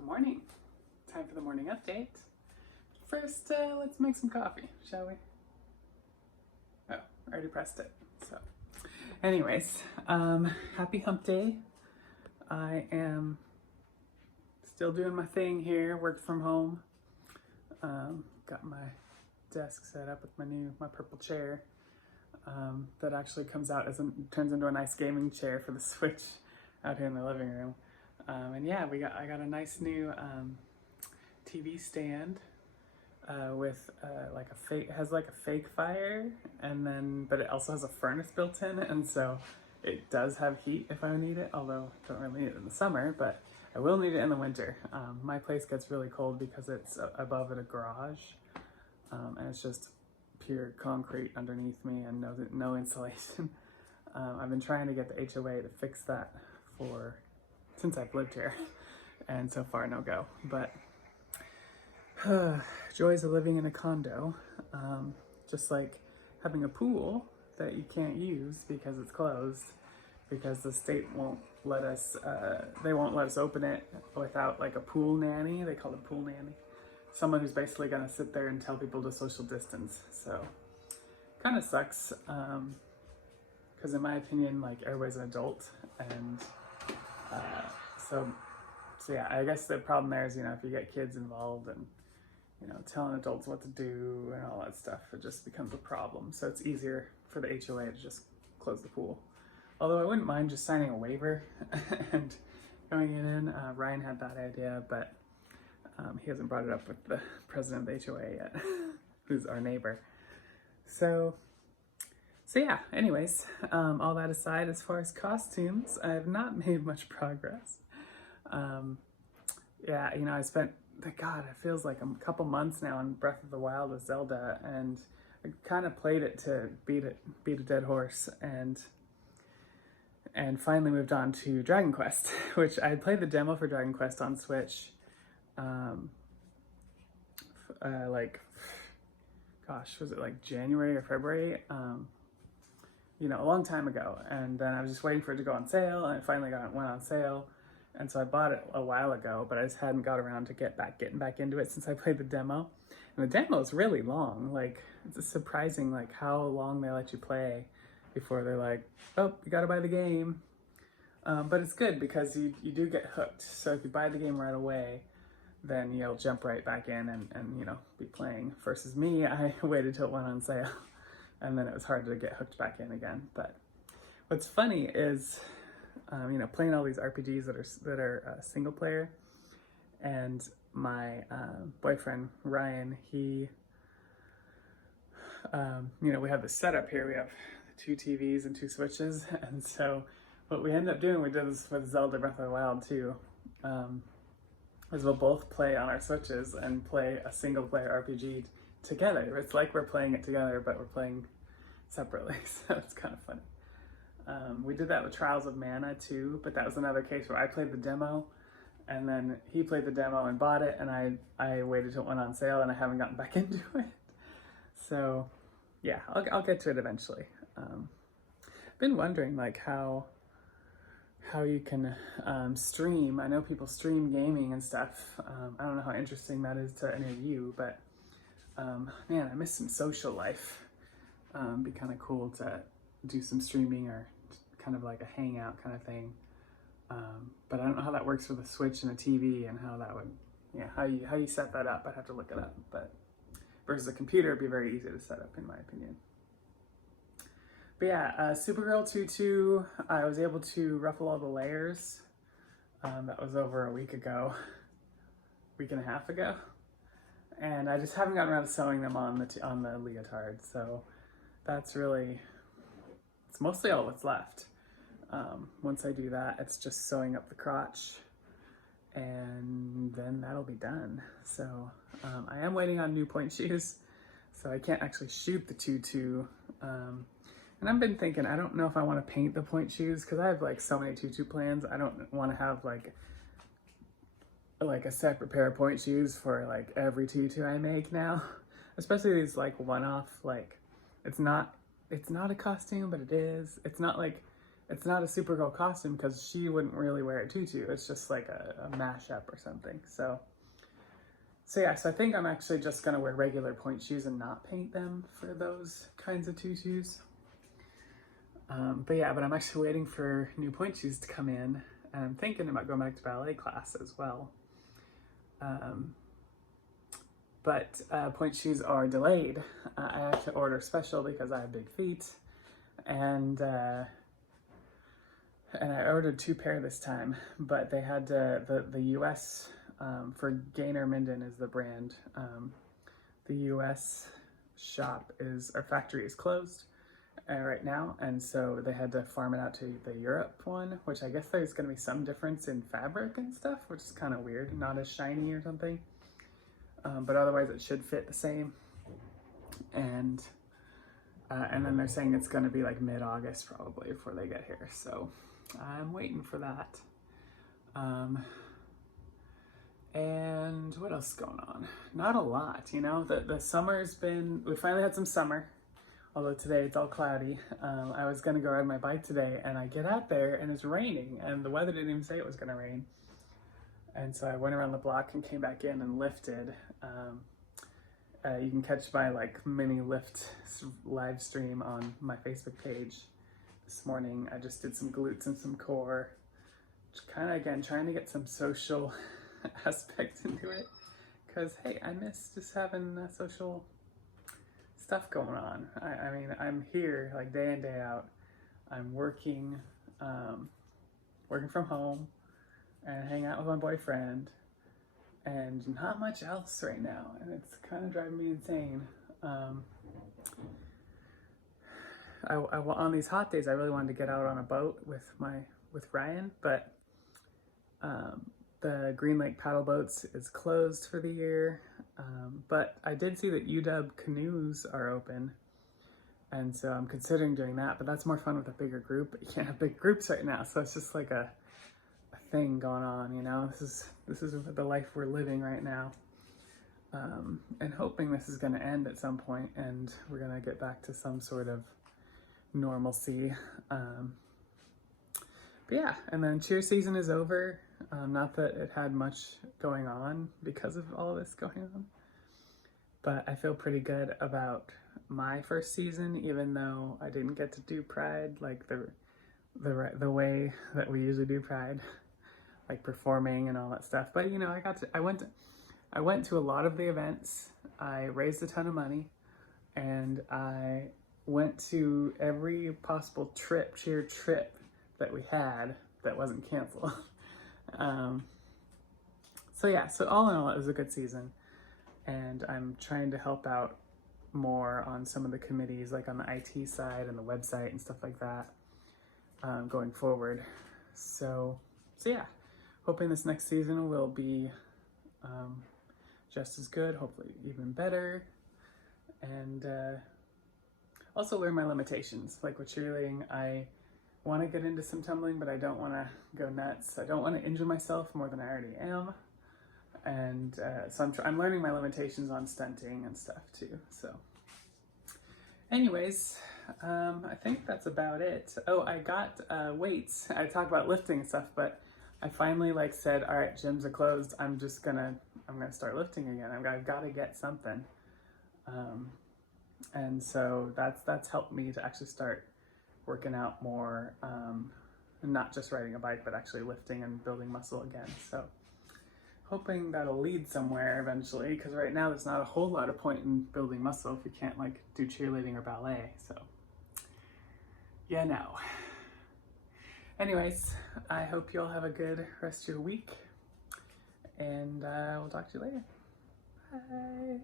Good morning. Time for the morning update. First, let's make some coffee, shall we? Oh, I already pressed it. So, anyways, happy hump day. I am still doing my thing here, work from home. Got my desk set up with my purple chair. That actually turns into a nice gaming chair for the Switch out here in the living room. And yeah, I got a nice new TV stand with has like a fake fire, but it also has a furnace built in, and so it does have heat if I need it. Although I don't really need it in the summer, but I will need it in the winter. My place gets really cold because it's above a garage, and it's just pure concrete underneath me and no insulation. I've been trying to get the HOA to fix that since I've lived here, and so far no go. But joys of living in a condo, just like having a pool that you can't use because it's closed, because the state won't let us, they won't let us open it without like a pool nanny. They call it pool nanny. Someone who's basically gonna sit there and tell people to social distance. So kind of sucks, because in my opinion, like, everybody's an adult, and so yeah, I guess the problem there is, if you get kids involved and, telling adults what to do and all that stuff, it just becomes a problem. So it's easier for the HOA to just close the pool. Although I wouldn't mind just signing a waiver and going it in. Ryan had that idea, but he hasn't brought it up with the president of the HOA yet, who's our neighbor. So yeah, anyways, all that aside, as far as costumes, I have not made much progress. Yeah, I spent, God, it feels like a couple months now on Breath of the Wild with Zelda, and I kind of played it to beat a dead horse, and finally moved on to Dragon Quest, which I had played the demo for Dragon Quest on Switch, was it like January or February? A long time ago, and then I was just waiting for it to go on sale, and it finally went on sale, and so I bought it a while ago, but I just hadn't got around to getting back into it since I played the demo. And the demo is really long. Like, it's surprising like how long they let you play before they're like, oh, you gotta buy the game. But it's good because you do get hooked. So if you buy the game right away, then you'll jump right back in and be playing. Versus me, I waited till it went on sale. And then it was hard to get hooked back in again. But what's funny is, playing all these RPGs that are single player, and my boyfriend Ryan, he, we have this setup here. We have 2 TVs and 2 Switches, and so what we ended up doing, we did this with Zelda Breath of the Wild too, is we'll both play on our Switches and play a single player RPG together. It's like we're playing it together, but we're playing separately, so it's kind of funny. We did that with Trials of Mana too, but that was another case where I played the demo, and then he played the demo and bought it, and I waited till it went on sale, and I haven't gotten back into it. So yeah, I'll get to it eventually. I've been wondering like how you can stream. I know people stream gaming and stuff. I don't know how interesting that is to any of you, but man, I miss some social life. Be kind of cool to do some streaming or kind of like a hangout kind of thing. But I don't know how that works with a Switch and a TV, and how that would, how you set that up. I'd have to look it up. But versus a computer, it'd be very easy to set up, in my opinion. But yeah, Supergirl 2.2, I was able to ruffle all the layers. That was over a week and a half ago. And I just haven't gotten around to sewing them on the leotard. So that's it's mostly all that's left. Once I do that, it's just sewing up the crotch, and then that'll be done. So I am waiting on new point shoes, so I can't actually shoot the 2.2. And I've been thinking, I don't know if I want to paint the point shoes, because I have like so many 2.2 plans. I don't want to have like a separate pair of point shoes for like every 2.2 I make now. Especially these like one-off, like it's not a costume, but it is. It's not like it's not a Supergirl costume because she wouldn't really wear a tutu. It's just like a mashup or something. So yeah, so I think I'm actually just gonna wear regular point shoes and not paint them for those kinds of tutus. But I'm actually waiting for new point shoes to come in, and I'm thinking about going back to ballet class as well. But point shoes are delayed. I actually order special because I have big feet, and I ordered 2 pair this time, but they had the US for Gaynor Minden is the brand. The US shop our factory is closed right now, and so they had to farm it out to the Europe one, which I guess there's going to be some difference in fabric and stuff, which is kind of weird, not as shiny or something. But otherwise it should fit the same. And then they're saying it's going to be like mid-August probably before they get here. So I'm waiting for that. And what else is going on? Not a lot, you know. The summer's been, we finally had some summer, although today it's all cloudy. I was going to go ride my bike today, and I get out there and it's raining, and the weather didn't even say it was going to rain. And so I went around the block and came back in and lifted. You can catch my like mini lift live stream on my Facebook page this morning. I just did some glutes and some core, just kind of again trying to get some social aspect into it, because hey, I miss just having social stuff going on. I mean, I'm here like day in, day out. I'm working from home and hang out with my boyfriend, and not much else right now, and it's kind of driving me insane. On these hot days, I really wanted to get out on a boat with Ryan, but the Green Lake paddle boats is closed for the year. But I did see that UW canoes are open, and so I'm considering doing that. But that's more fun with a bigger group. But you can't have big groups right now, so it's just like a thing going on, you know. This is the life we're living right now, and hoping this is going to end at some point and we're going to get back to some sort of normalcy. But yeah, and then cheer season is over. Not that it had much going on because of all this going on, but I feel pretty good about my first season, even though I didn't get to do Pride like the way that we usually do Pride, like performing and all that stuff. But you know, I went to a lot of the events. I raised a ton of money, and I went to every possible cheer trip that we had that wasn't canceled. So all in all, it was a good season, and I'm trying to help out more on some of the committees, like on the IT side and the website and stuff like that, going forward. So yeah, hoping this next season will be just as good, hopefully even better, and also learn my limitations. Like with cheerleading, I want to get into some tumbling, but I don't want to go nuts. I don't want to injure myself more than I already am, and so I'm learning my limitations on stunting and stuff too. So anyways, I think that's about it. Oh, I got weights. I talked about lifting and stuff, but I finally said, all right, gyms are closed. I'm gonna start lifting again. I've got to get something, and so that's helped me to actually start working out more, not just riding a bike, but actually lifting and building muscle again. So hoping that'll lead somewhere eventually, because right now there's not a whole lot of point in building muscle if you can't do cheerleading or ballet. So yeah, no. Anyways, I hope you all have a good rest of your week, and we'll talk to you later. Bye.